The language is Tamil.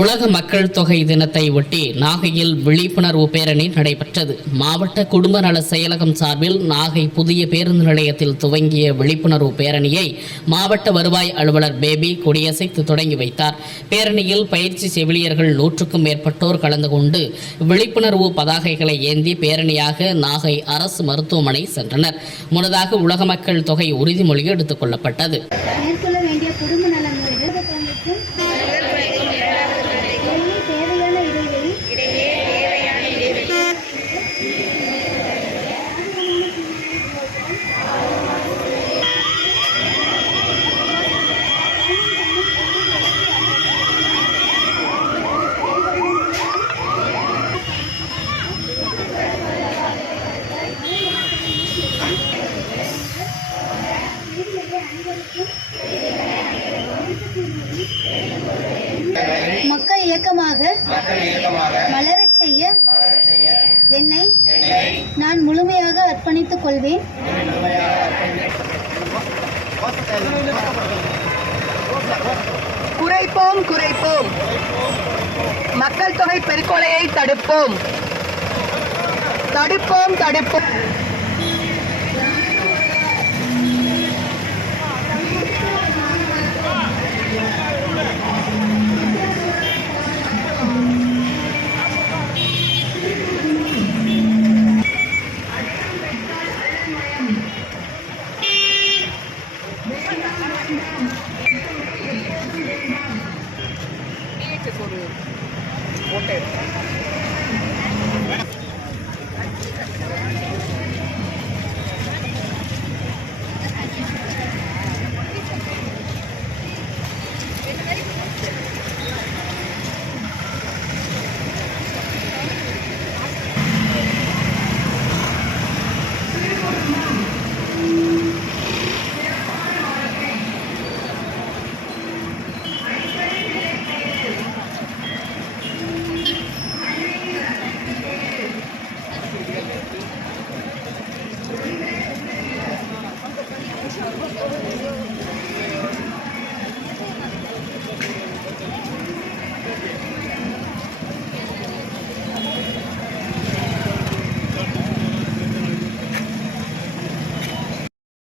உலக மக்கள் தொகை தினத்தை ஒட்டி நாகையில் விழிப்புணர்வு பேரணி நடைபெற்றது. மாவட்ட குடும்ப நல செயலகம் சார்பில் நாகை புதிய பேருந்து நிலையத்தில் துவங்கிய விழிப்புணர்வு பேரணியை மாவட்ட வருவாய் அலுவலர் பேபி கொடியசைத்து தொடங்கி வைத்தார். பேரணியில் பயிற்சி செவிலியர்கள் 100க்கும் மேற்பட்டோர் கலந்து கொண்டு விழிப்புணர்வு பதாகைகளை ஏந்தி பேரணியாக நாகை அரசு மருத்துவமனை சென்றனர். முன்னதாக உலக மக்கள் தொகை உறுதிமொழி எடுத்துக் கொள்ளப்பட்டது. மக்கள் இயக்கமாக மலரச் செய்ய என்னை நான் முழுமையாக அர்ப்பணித்துக் கொள்வேன். குறைப்போம் மக்கள் தொகை பெருக்கொலையை தடுப்போம்.